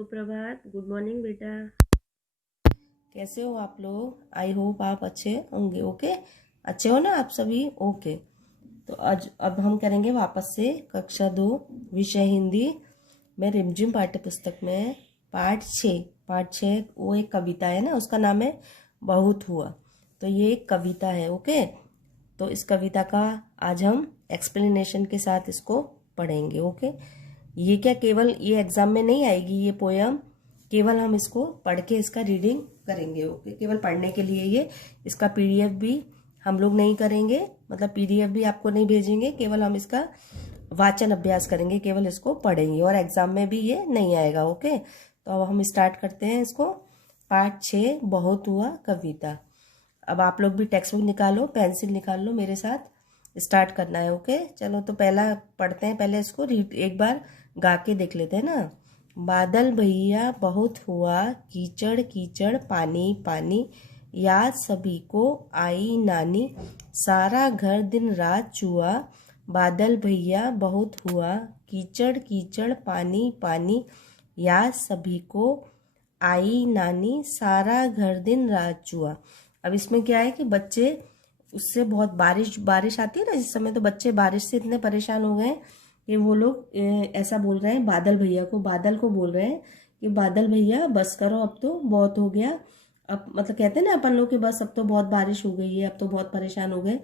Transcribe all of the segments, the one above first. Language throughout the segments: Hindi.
सुप्रभात। गुड मॉर्निंग बेटा। कैसे हो आप लोग? आई होप आप अच्छे होंगे। ओके, अच्छे हो ना आप सभी? ओके, तो आज अब हम करेंगे वापस से कक्षा 2 विषय हिंदी में रिमझिम पाठ्य पुस्तक में पाठ 6 वो एक कविता है ना, उसका नाम है बहुत हुआ। तो ये एक कविता है। ओके, तो इस कविता का आज हम एक्सप्लेनेशन के साथ इसको पढ़ेंगे। ओके, ये क्या केवल ये एग्जाम में नहीं आएगी ये पोयम, केवल हम इसको पढ़ के इसका रीडिंग करेंगे। ओके, केवल पढ़ने के लिए ये, इसका पीडीएफ भी हम लोग नहीं करेंगे, मतलब पीडीएफ भी आपको नहीं भेजेंगे, केवल हम इसका वाचन अभ्यास करेंगे, केवल इसको पढ़ेंगे और एग्जाम में भी ये नहीं आएगा। ओके, तो अब हम स्टार्ट करते हैं इसको। पाठ 6 बहुत हुआ कविता। अब आप लोग भी टेक्स्ट बुक निकालो, पेंसिल निकाल लो, मेरे साथ स्टार्ट करना है। ओके, चलो तो पहला पढ़ते हैं, पहले इसको एक बार गा के देख लेते हैं ना। बादल भैया बहुत हुआ कीचड़ कीचड़ पानी पानी, याद सभी को आई नानी, सारा घर दिन रात चुआ। बादल भैया बहुत हुआ कीचड़ कीचड़ पानी पानी, याद सभी को आई नानी, सारा घर दिन रात चुआ। अब इसमें क्या है कि बच्चे उससे बहुत बारिश आती है ना इस समय, तो बच्चे बारिश से इतने परेशान हो गए कि वो लोग ऐसा बोल रहे हैं बादल भैया को, बादल को बोल रहे हैं कि बादल भैया बस करो, अब तो बहुत हो गया। अब मतलब कहते हैं ना अपन लोग कि बस अब तो बहुत बारिश हो गई है, अब तो बहुत परेशान हो गए,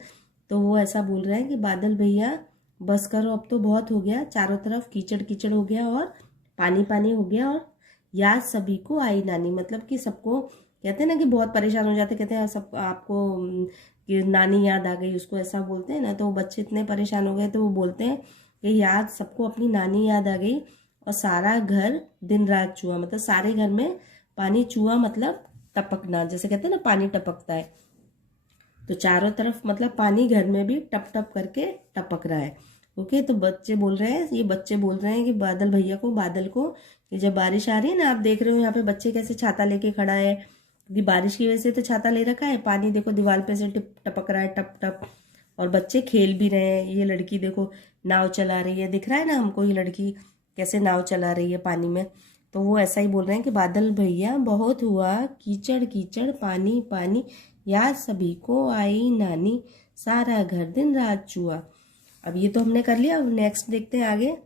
तो वो ऐसा बोल रहे हैं कि बादल भैया बस करो, अब तो बहुत हो गया, चारों तरफ कीचड़ कीचड़ हो गया और पानी पानी हो गया, और याद सभी को आई नानी, मतलब कि सबको कहते हैं ना कि बहुत परेशान हो जाते, कहते हैं सब आपको कि नानी याद आ गई, उसको ऐसा बोलते हैं ना। तो बच्चे इतने परेशान हो गए तो वो बोलते हैं कि याद सबको अपनी नानी याद आ गई, और सारा घर दिन रात चुआ, मतलब सारे घर में पानी चुआ, मतलब टपकना, जैसे कहते हैं ना पानी टपकता है, तो चारों तरफ मतलब पानी घर में भी टप टप करके टपक रहा है। ओके, तो बच्चे बोल रहे हैं, ये बच्चे बोल रहे हैं कि बादल भैया को, बादल को, कि जब बारिश आ रही है ना, आप देख रहे हो यहाँ पे बच्चे कैसे छाता लेके खड़ा है, क्योंकि बारिश की वजह से तो छाता ले रखा है, पानी देखो दीवार पे से टपक रहा है टप टप, और बच्चे खेल भी रहे हैं। ये लड़की देखो नाव चला रही है, दिख रहा है ना हमको ये लड़की कैसे नाव चला रही है पानी में। तो वो ऐसा ही बोल रहे हैं कि बादल भैया बहुत हुआ कीचड़ कीचड़ पानी पानी, याद सभी को आई नानी, सारा घर दिन रात चुआ। अब ये तो हमने कर लिया, अब नेक्स्ट देखते हैं आगे।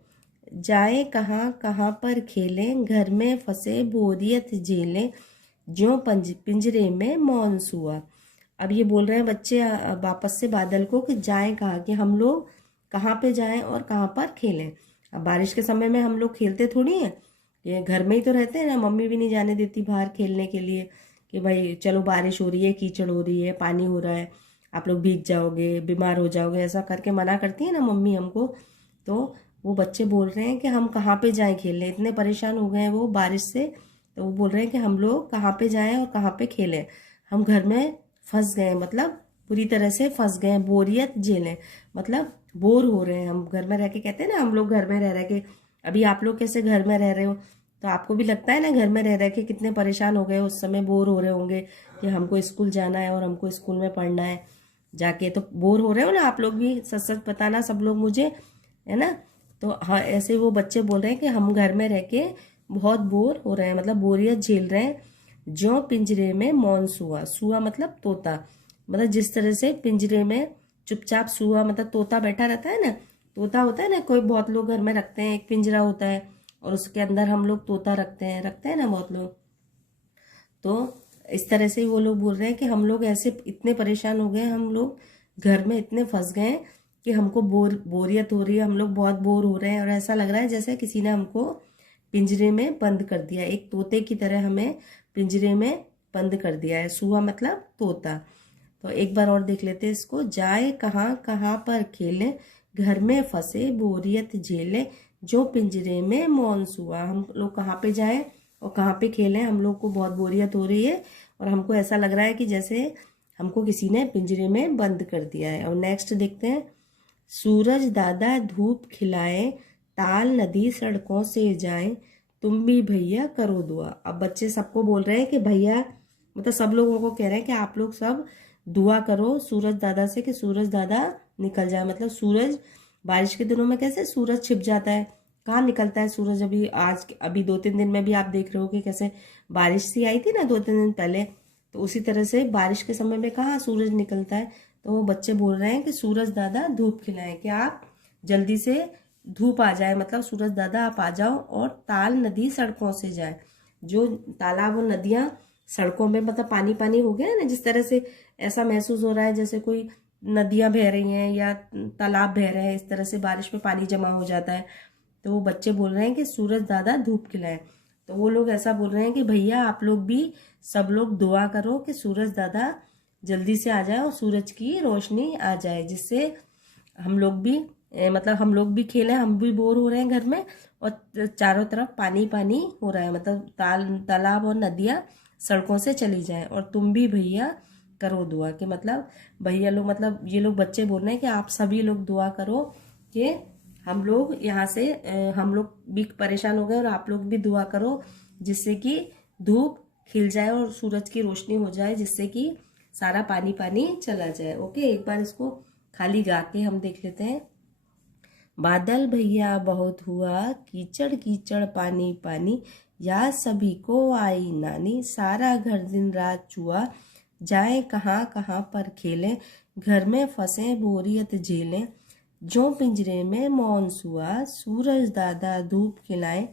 जाए कहाँ कहाँ पर खेलें, घर में फंसे बोरियत झेलें, ज्यों पिंजरे में मौन सुआ। अब ये बोल रहे हैं बच्चे वापस से बादल को कि जाएं कहाँ, कि हम लोग कहाँ पे जाएं और कहाँ पर खेलें। अब बारिश के समय में हम लोग खेलते थोड़ी हैं, ये घर में ही तो रहते हैं ना, मम्मी भी नहीं जाने देती बाहर खेलने के लिए कि भाई चलो बारिश हो रही है, कीचड़ हो रही है, पानी हो रहा है, आप लोग भीग जाओगे, बीमार हो जाओगे, ऐसा करके मना करती है ना मम्मी हमको। तो वो बच्चे बोल रहे हैं कि हम कहाँ पे जाएं खेलने, इतने परेशान हो गए हैं वो बारिश से, तो वो बोल रहे हैं कि हम लोग कहाँ पे जाएं और कहाँ पे खेलें, हम घर में फंस गए, मतलब पूरी तरह से फंस गए, बोरियत झेलें, मतलब बोर हो रहे हैं हम घर में रह के, कहते हैं ना हम लोग घर में रह रह के। अभी आप लोग कैसे घर में रह रहे हो, तो आपको भी लगता है ना घर में रह रह के कितने परेशान हो गए, उस समय बोर हो रहे होंगे कि हमको स्कूल जाना है और हमको स्कूल में पढ़ना है जाके, तो बोर हो रहे हो ना आप लोग भी, सच सच बताना सब लोग मुझे, है ना। तो हाँ, ऐसे वो बच्चे बोल रहे हैं कि हम घर में रह के बहुत बोर हो रहे हैं, मतलब बोरियत झेल रहे हैं, ज्यों पिंजरे में मौन सुआ, सुआ मतलब तोता, मतलब जिस तरह से पिंजरे में चुपचाप सुआ मतलब तोता बैठा रहता है ना, तोता होता है ना, कोई बहुत लोग घर में रखते हैं, एक पिंजरा होता है और उसके अंदर हम लोग तोता रखते हैं ना बहुत लोग। तो इस तरह से ही वो लोग बोल रहे हैं कि हम लोग ऐसे इतने परेशान हो गए, हम लोग घर में इतने फंस गए कि हमको बोरियत हो रही है, हम लोग बहुत बोर हो रहे हैं, और ऐसा लग रहा है जैसे किसी ने हमको पिंजरे में बंद कर दिया, एक तोते की तरह हमें पिंजरे में बंद कर दिया है। सुआ मतलब तोता। तो एक बार और देख लेते हैं इसको। जाए कहाँ कहाँ पर खेलें, घर में फंसे बोरियत झेलें, जो पिंजरे में मौन सुआ। हम लोग कहाँ पे जाएं और कहाँ पे खेलें, हम लोग को बहुत बोरियत हो रही है और हमको ऐसा लग रहा है कि जैसे हमको किसी ने पिंजरे में बंद कर दिया है। और नेक्स्ट देखते हैं। सूरज दादा धूप खिलाए, ताल नदी सड़कों से जाए, तुम भी भैया करो दुआ। अब बच्चे सबको बोल रहे हैं कि भैया, मतलब सब लोगों को कह रहे हैं कि आप लोग सब दुआ करो सूरज दादा से कि सूरज दादा निकल जाए, मतलब सूरज बारिश के दिनों में कैसे सूरज छिप जाता है, कहाँ निकलता है सूरज। अभी आज अभी 2-3 दिन में भी आप देख रहे हो कि कैसे बारिश सी आई थी ना 2-3 दिन पहले, तो उसी तरह से बारिश के समय में कहाँ सूरज निकलता है। तो वो बच्चे बोल रहे हैं कि सूरज दादा धूप खिलाएं, कि आप जल्दी से धूप आ जाए, मतलब सूरज दादा आप आ जाओ और ताल नदी सड़कों से जाए। जो तालाब और नदियां सड़कों में मतलब पानी पानी हो गया है ना, जिस तरह से ऐसा महसूस हो रहा है जैसे कोई नदियां बह रही हैं या तालाब बह रहे हैं, इस तरह से बारिश में पानी जमा हो जाता है। तो वो बच्चे बोल रहे हैं कि सूरज दादा धूप खिलाए। तो वो लोग ऐसा बोल रहे हैं कि भैया आप लोग भी, सब लोग दुआ करो कि सूरज दादा जल्दी से आ जाए और सूरज की रोशनी आ जाए, जिससे हम लोग भी मतलब हम लोग भी खेलें, हम भी बोर हो रहे हैं घर में और चारों तरफ पानी पानी हो रहा है, मतलब तालाब और नदियाँ सड़कों से चली जाएं। और तुम भी भैया करो दुआ, कि मतलब भैया लोग, मतलब ये लोग बच्चे बोल रहे हैं कि आप सभी लोग दुआ करो कि हम लोग यहाँ से हम लोग भी परेशान हो गए और आप लोग भी दुआ करो, जिससे कि धूप खिल जाए और सूरज की रोशनी हो जाए, जिससे कि सारा पानी पानी चला जाए। ओके, एक बार इसको खाली गा के हम देख लेते हैं। बादल भैया बहुत हुआ, कीचड़ कीचड़ पानी पानी, या सभी को आई नानी, सारा घर दिन रात चुआ, जाए कहाँ कहाँ पर खेलें, घर में फंसे बोरियत झेलें, जो पिंजरे में मौन सुआ, सूरज दादा धूप खिलाएं,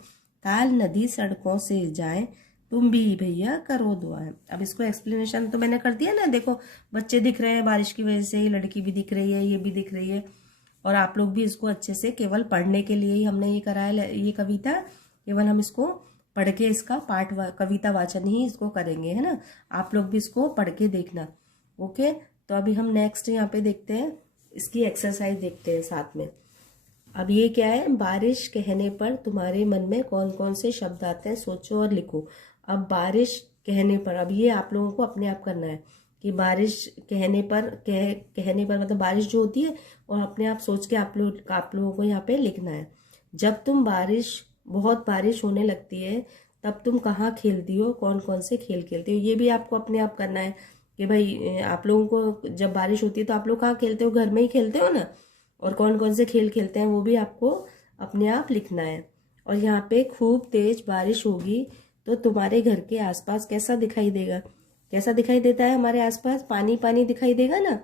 ताल नदी सड़कों से जाएं, तुम भी भैया करो दुआएं। अब इसको एक्सप्लेनेशन तो मैंने कर दिया ना, देखो बच्चे दिख रहे हैं बारिश की वजह से, लड़की भी दिख रही है, ये भी दिख रही है, और आप लोग भी इसको अच्छे से, केवल पढ़ने के लिए ही हमने ये कराया ये कविता, केवल हम इसको पढ़ के इसका कविता वाचन ही इसको करेंगे, है ना। आप लोग भी इसको पढ़ के देखना। ओके, तो अभी हम नेक्स्ट यहाँ पे देखते हैं, इसकी एक्सरसाइज देखते हैं साथ में। अब ये क्या है, बारिश कहने पर तुम्हारे मन में कौन कौन से शब्द आते हैं, सोचो और लिखो। अब बारिश कहने पर, अब ये आप लोगों को अपने आप करना है कि बारिश कहने पर, कहने पर मतलब बारिश जो होती है, और अपने आप सोच के आप लोगों को यहाँ पे लिखना है। जब तुम बहुत बारिश होने लगती है, तब तुम कहाँ खेलती हो, कौन कौन से खेल खेलती हो, ये भी आपको अपने आप करना है कि भाई आप लोगों को जब बारिश होती है तो आप लोग कहाँ खेलते हो, घर में ही खेलते हो ना, और कौन कौन से खेल खेलते हैं वो भी आपको अपने आप लिखना है। और यहाँ पे खूब तेज बारिश होगी तो तुम्हारे घर के आसपास कैसा दिखाई देगा, कैसा दिखाई देता है हमारे आसपास, पानी पानी दिखाई देगा ना।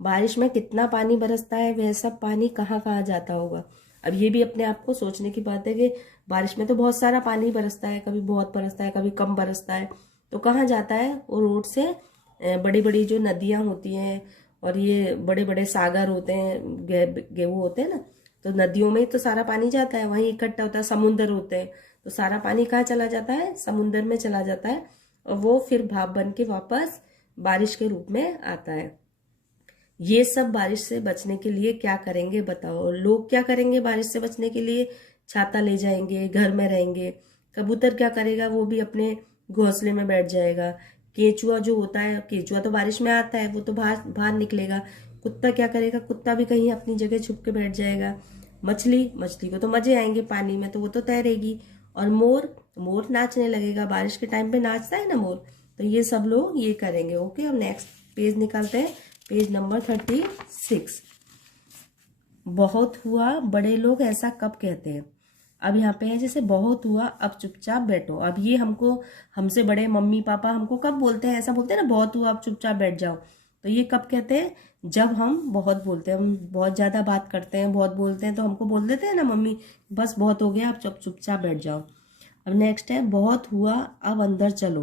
बारिश में कितना पानी बरसता है, वह सब पानी कहाँ कहाँ जाता होगा। अब ये भी अपने आप को सोचने की बात है कि बारिश में तो बहुत सारा पानी बरसता है, कभी बहुत बरसता है, कभी कम बरसता है, तो कहाँ जाता है, वो रोड से बड़ी बड़ी जो नदियां होती हैं और ये बड़े बड़े सागर होते हैं, वो होते हैं ना, तो नदियों में ही तो सारा पानी जाता है, वहीं इकट्ठा होता है, समुद्र होते हैं, तो सारा पानी कहाँ चला जाता है, समुद्र में चला जाता है, और वो फिर भाप बन के वापस बारिश के रूप में आता है। ये सब बारिश से बचने के लिए क्या करेंगे बताओ। लोग क्या करेंगे बारिश से बचने के लिए, छाता ले जाएंगे, घर में रहेंगे। कबूतर क्या करेगा, वो भी अपने घोंसले में बैठ जाएगा। केचुआ जो होता है, केचुआ तो बारिश में आता है, वो तो बाहर बाहर निकलेगा। कुत्ता क्या करेगा, कुत्ता भी कहीं अपनी जगह छुप के बैठ जाएगा। मछली को तो मजे आएंगे पानी में, तो वो तो तैरेगी। और मोर नाचने लगेगा, बारिश के टाइम पे नाचता है ना मोर, तो ये सब लोग ये करेंगे। ओके, हम नेक्स्ट पेज निकालते हैं, पेज नंबर 36। बहुत हुआ, बड़े लोग ऐसा कब कहते हैं। अब यहाँ पे है जैसे बहुत हुआ, अब चुपचाप बैठो। अब ये हमसे बड़े मम्मी पापा हमको कब बोलते हैं, ऐसा बोलते हैं ना, बहुत हुआ अब चुपचाप बैठ जाओ। तो ये कब कहते हैं, जब हम बहुत बोलते हैं, हम बहुत ज्यादा बात करते हैं, बहुत बोलते हैं, तो हमको बोल देते हैं ना मम्मी, बस बहुत हो गया, अब चुपचाप बैठ जाओ। अब नेक्स्ट है, बहुत हुआ अब अंदर चलो।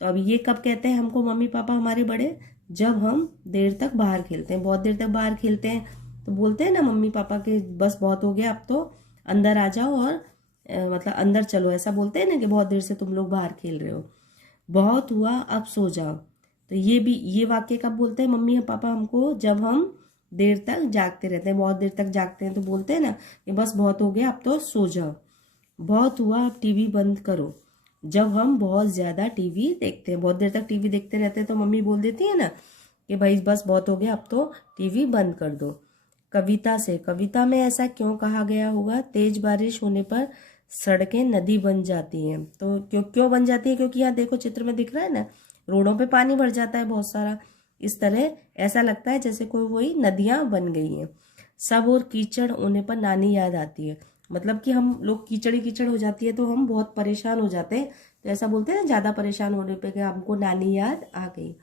तो अब ये कब कहते हैं हमको मम्मी पापा हमारे बड़े, जब हम देर तक बाहर खेलते हैं, बहुत देर तक बाहर खेलते हैं, तो बोलते हैं ना मम्मी पापा के बस बहुत हो गया, अब तो अंदर आ जाओ और मतलब अंदर चलो, ऐसा बोलते हैं ना कि बहुत देर से तुम लोग बाहर खेल रहे हो। बहुत हुआ अब सो जाओ, तो ये वाक्य कब बोलते हैं मम्मी पापा हमको, जब हम देर तक जागते रहते हैं, बहुत देर तक जागते हैं, तो बोलते हैं ना कि बस बहुत हो गया, अब तो सो जाओ। बहुत हुआ अब टीवी बंद करो, जब हम बहुत ज्यादा टीवी देखते हैं, बहुत देर तक टीवी देखते रहते हैं, तो मम्मी बोल देती है ना कि भाई बस बहुत हो गया, अब तो टीवी बंद कर दो। कविता में ऐसा क्यों कहा गया होगा, तेज बारिश होने पर सड़कें नदी बन जाती हैं। तो क्यों बन जाती है, क्योंकि यहाँ देखो चित्र में दिख रहा है ना, रोडों पे पानी भर जाता है बहुत सारा, इस तरह ऐसा लगता है जैसे कोई वही नदियां बन गई हैं। सब और कीचड़ होने पर नानी याद आती है, मतलब कि हम लोग कीचड़ कीचड़ हो जाती है तो हम बहुत परेशान हो जाते हैं, तो ऐसा बोलते हैं ना, ज़्यादा परेशान होने पे कि हमको नानी याद आ गई।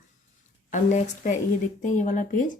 अब नेक्स्ट पे ये देखते हैं, ये वाला पेज।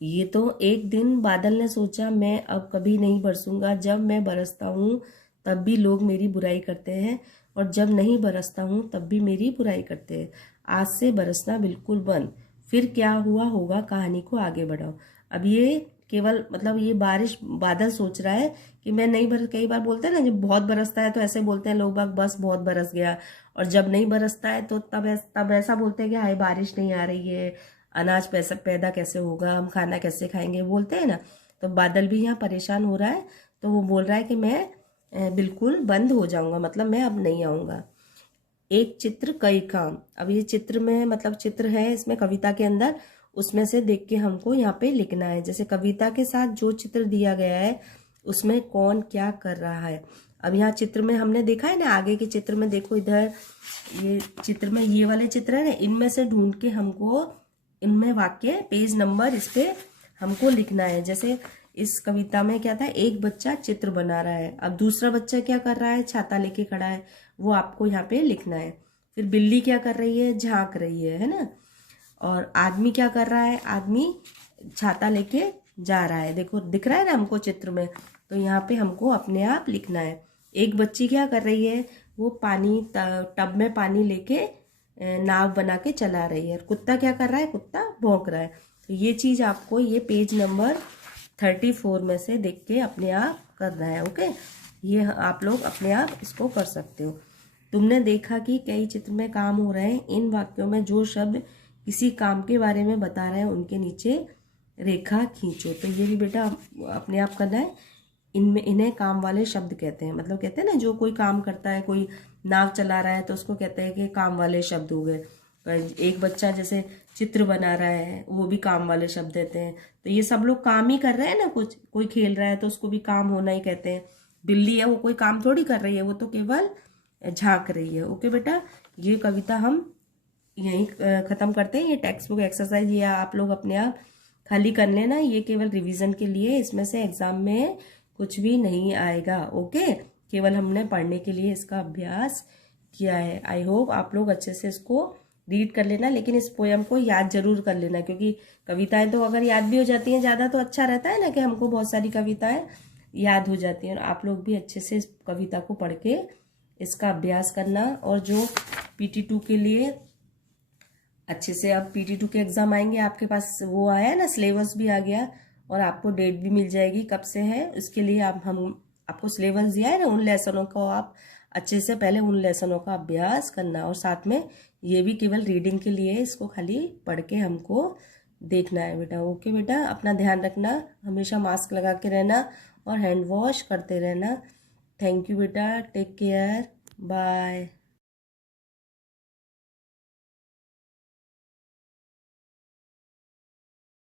ये तो एक दिन बादल ने सोचा मैं अब कभी नहीं बरसूंगा, जब मैं बरसता हूँ तब भी लोग मेरी बुराई करते हैं, और जब नहीं बरसता हूँ तब भी मेरी बुराई करते हैं। आज से बरसना बिल्कुल बंद, फिर क्या हुआ होगा, कहानी को आगे बढ़ाओ। अब ये केवल मतलब ये बारिश बादल सोच रहा है कि मैं नहीं बरस, कई बार बोलते हैं ना जब बहुत बरसता है तो ऐसे बोलते हैं लोग बाग, बस बहुत बरस गया, और जब नहीं बरसता है तो तब ऐसा बोलते हैं कि हाय बारिश नहीं आ रही है, अनाज पैसा पैदा कैसे होगा, हम खाना कैसे खाएंगे, बोलते हैं ना। तो बादल भी यहाँ परेशान हो रहा है, तो वो बोल रहा है कि मैं बिल्कुल बंद हो जाऊंगा, मतलब मैं अब नहीं आऊंगा। एक चित्र कई काम। अब ये चित्र में मतलब चित्र है इसमें कविता के अंदर, उसमें से देख के हमको यहाँ पे लिखना है। जैसे कविता के साथ जो चित्र दिया गया है उसमें कौन क्या कर रहा है। अब यहाँ चित्र में हमने देखा है ना, आगे के चित्र में देखो, इधर ये चित्र में ये वाले चित्र है ना, इनमें से ढूंढ के हमको इनमें वाक्य पेज नंबर इस पे हमको लिखना है। जैसे इस कविता में क्या था, एक बच्चा चित्र बना रहा है, अब दूसरा बच्चा क्या कर रहा है, छाता लेके खड़ा है, वो आपको यहाँ पे लिखना है। फिर बिल्ली क्या कर रही है, झांक रही है ना। और आदमी क्या कर रहा है, आदमी छाता लेके जा रहा है, देखो दिख रहा है ना हमको चित्र में। तो यहाँ पे हमको अपने आप लिखना है। एक बच्ची क्या कर रही है, वो पानी टब में पानी लेके नाव बना के चला रही है। और कुत्ता क्या कर रहा है, कुत्ता भौंक रहा है। तो ये चीज आपको ये पेज नंबर 34 में से देख के अपने आप करना है। ओके, ये आप लोग अपने आप इसको कर सकते हो। तुमने देखा कि कई चित्र में काम हो रहे हैं, इन वाक्यों में जो शब्द किसी काम के बारे में बता रहे हैं उनके नीचे रेखा खींचो। तो ये भी बेटा अपने आप करना है। इनमें इन्हें काम वाले शब्द कहते हैं, मतलब कहते हैं ना जो कोई काम करता है, कोई नाव चला रहा है तो उसको कहते हैं कि काम वाले शब्द हो गए। एक बच्चा जैसे चित्र बना रहा है वो भी काम वाले शब्द देते हैं। तो ये सब लोग काम ही कर रहे हैं ना, कुछ कोई खेल रहा है तो उसको भी काम होना ही कहते हैं। बिल्ली है वो कोई काम थोड़ी कर रही है, वो तो केवल झांक रही है। ओके बेटा, ये कविता हम यहीं खत्म करते हैं। ये टेक्स्ट बुक एक्सरसाइज ये आप लोग अपने आप खाली कर लेना, ये केवल रिवीजन के लिए, इसमें से एग्जाम में कुछ भी नहीं आएगा। ओके, केवल हमने पढ़ने के लिए इसका अभ्यास किया है। आई होप आप लोग अच्छे से इसको रीड कर लेना, लेकिन इस पोयम को याद जरूर कर लेना, क्योंकि कविताएं तो अगर याद भी हो जाती हैं ज़्यादा तो अच्छा रहता है ना, कि हमको बहुत सारी कविताएं याद हो जाती हैं। और आप लोग भी अच्छे से इस कविता को पढ़ के इसका अभ्यास करना। और जो PT2 के लिए अच्छे से, अब PT2 के एग्जाम आएंगे, आपके पास वो आया है ना, सिलेबस भी आ गया और आपको डेट भी मिल जाएगी कब से है। उसके लिए हम आपको सिलेबस दिया है ना, उन लेसनों को आप अच्छे से पहले उन लेसनों का अभ्यास करना। और साथ में ये भी केवल रीडिंग के लिए, इसको खाली पढ़ के हमको देखना है बेटा। ओके बेटा, अपना ध्यान रखना, हमेशा मास्क लगा के रहना और हैंड वॉश करते रहना। थैंक यू बेटा, टेक केयर, बाय।